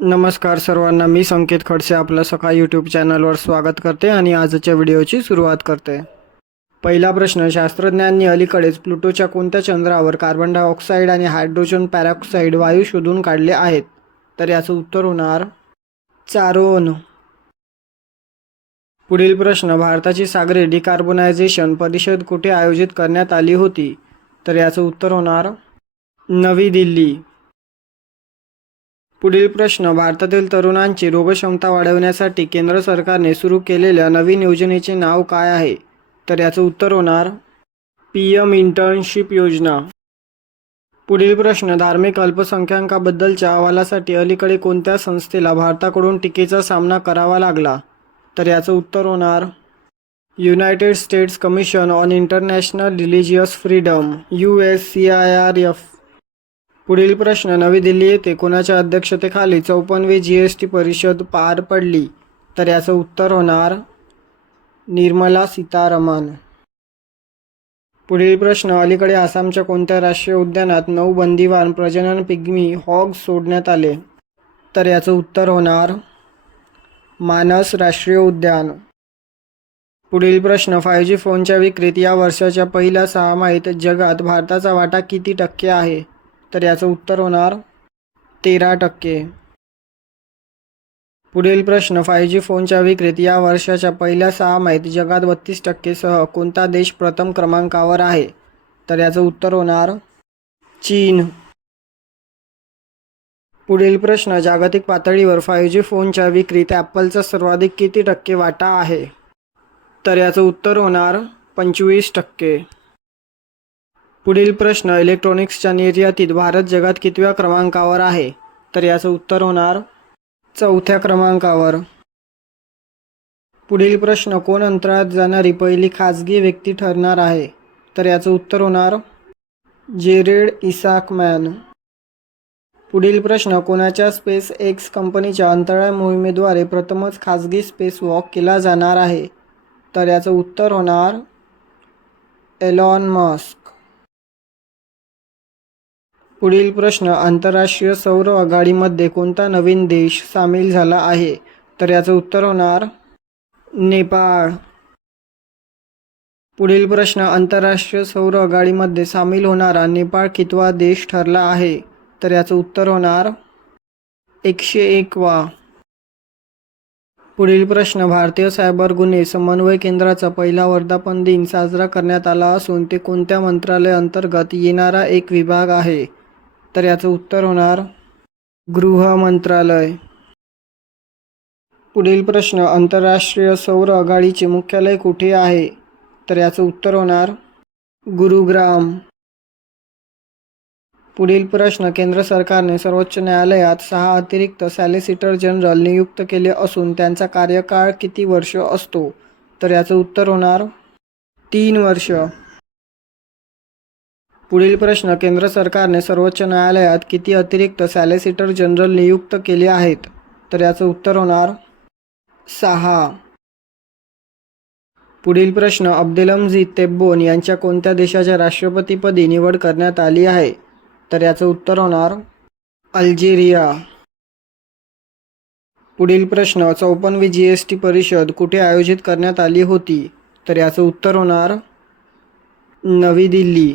नमस्कार सर्वांना मी संकेत खडसे आपलं सकाळ यूट्यूब चॅनलवर स्वागत करते आणि आजच्या व्हिडिओची सुरुवात करते. पहिला प्रश्न शास्त्रज्ञांनी अलीकडेच प्लुटोच्या कोणत्या चंद्रावर कार्बन डायऑक्साईड आणि हायड्रोजन पॅरॉक्साईड वायू शोधून काढले आहेत? तर याचं उत्तर होणार चारोन पुढील प्रश्न भारताची सागरी डिकार्बोनायझेशन परिषद कुठे आयोजित करण्यात आली होती? तर याचं उत्तर होणार नवी दिल्ली. पुढील प्रश्न भारतातील तरुणांची रोगक्षमता वाढवण्यासाठी केंद्र सरकारने सुरू केलेल्या नवीन योजनेचे नाव काय आहे? तर याचं उत्तर होणार पी एम इंटर्नशिप योजना. पुढील प्रश्न धार्मिक अल्पसंख्याकाबद्दलच्या अहवालासाठी अलीकडे कोणत्या संस्थेला भारताकडून टीकेचा सामना करावा लागला? तर याचं उत्तर होणार United States Commission on International Religious Freedom U S C I R F. पुढील प्रश्न नवी दिल्ली येथे कोणाच्या अध्यक्षतेखाली चौपन्नवी जी एस टी परिषद पार पडली? तर याचं उत्तर होणार निर्मला सीतारमण पुढील प्रश्न अलीकडे आसामच्या कोणत्या राष्ट्रीय उद्यानात नऊ बंदीवान प्रजनन पिग्मी हॉग सोडण्यात आले? तर याचं उत्तर होणार मानस राष्ट्रीय उद्यान. पुढील प्रश्न फाय जी फोनच्या विक्रीत या वर्षाच्या पहिल्या सहामाहीत जगात भारताचा वाटा किती टक्के आहे? तर याचं उत्तर होणार तेरा टक्के. पुढील प्रश्न फाय जी फोनच्या विक्रीत या वर्षाच्या पहिल्या सहा माहीत जगात बत्तीस टक्केसह कोणता देश प्रथम क्रमांकावर आहे? तर याचं उत्तर होणार चीन. पुढील प्रश्न जागतिक पातळीवर फाय जी फोनच्या विक्रीत ॲपलचा सर्वाधिक किती टक्के वाटा आहे? तर याचं उत्तर होणार पंचवीस टक्के. पुढील प्रश्न इलेक्ट्रॉनिक्सच्या निर्यातीत भारत जगात कितव्या क्रमांकावर आहे? तर याचं उत्तर होणार चौथ्या क्रमांकावर. पुढील प्रश्न कोण अंतराळात जाणारी पहिली खाजगी व्यक्ती ठरणार आहे? तर याचं उत्तर होणार जेरेड इसाकमॅन. पुढील प्रश्न कोणाच्या स्पेस एक्स कंपनीच्या अंतराळ मोहिमेद्वारे प्रथमच खाजगी स्पेस वॉक केला जाणार आहे? तर याचं उत्तर होणार एलॉन मस्क. पुढील प्रश्न आंतरराष्ट्रीय सौर आघाडीमध्ये कोणता नवीन देश सामील झाला आहे? तर याचं उत्तर होणार नेपाळ. पुढील प्रश्न आंतरराष्ट्रीय सौर आघाडीमध्ये सामील होणारा नेपाळ कितवा देश ठरला आहे? तर याचं उत्तर होणार एकशे एकवा. पुढील प्रश्न भारतीय सायबर गुन्हे समन्वय केंद्राचा पहिला वर्धापन दिन साजरा करण्यात आला असून ते कोणत्या मंत्रालय अंतर्गत येणारा एक विभाग आहे? तर याचं उत्तर होणार गृह मंत्रालय. पुढील प्रश्न आंतरराष्ट्रीय सौर आघाडीचे मुख्यालय कुठे आहे? तर याचं उत्तर होणार गुरुग्राम. पुढील प्रश्न केंद्र सरकारने सर्वोच्च न्यायालयात सहा अतिरिक्त सॅलिसिटर जनरल नियुक्त केले असून त्यांचा कार्यकाळ किती वर्ष असतो? तर याचं उत्तर होणार तीन वर्ष. पुढील प्रश्न केंद्र सरकारने सर्वोच्च न्यायालयात किती अतिरिक्त सॅलिसिटर जनरल नियुक्त केले आहेत? तर याचं उत्तर होणार सहा. पुढील प्रश्न अब्देलमझी तेब्बोन यांच्या कोणत्या देशाच्या राष्ट्रपतीपदी निवड करण्यात आली आहे? तर याचं उत्तर होणार अल्जेरिया. पुढील प्रश्न चौपन्नवी जी एस टी परिषद कुठे आयोजित करण्यात आली होती? तर याचं उत्तर होणार नवी दिल्ली.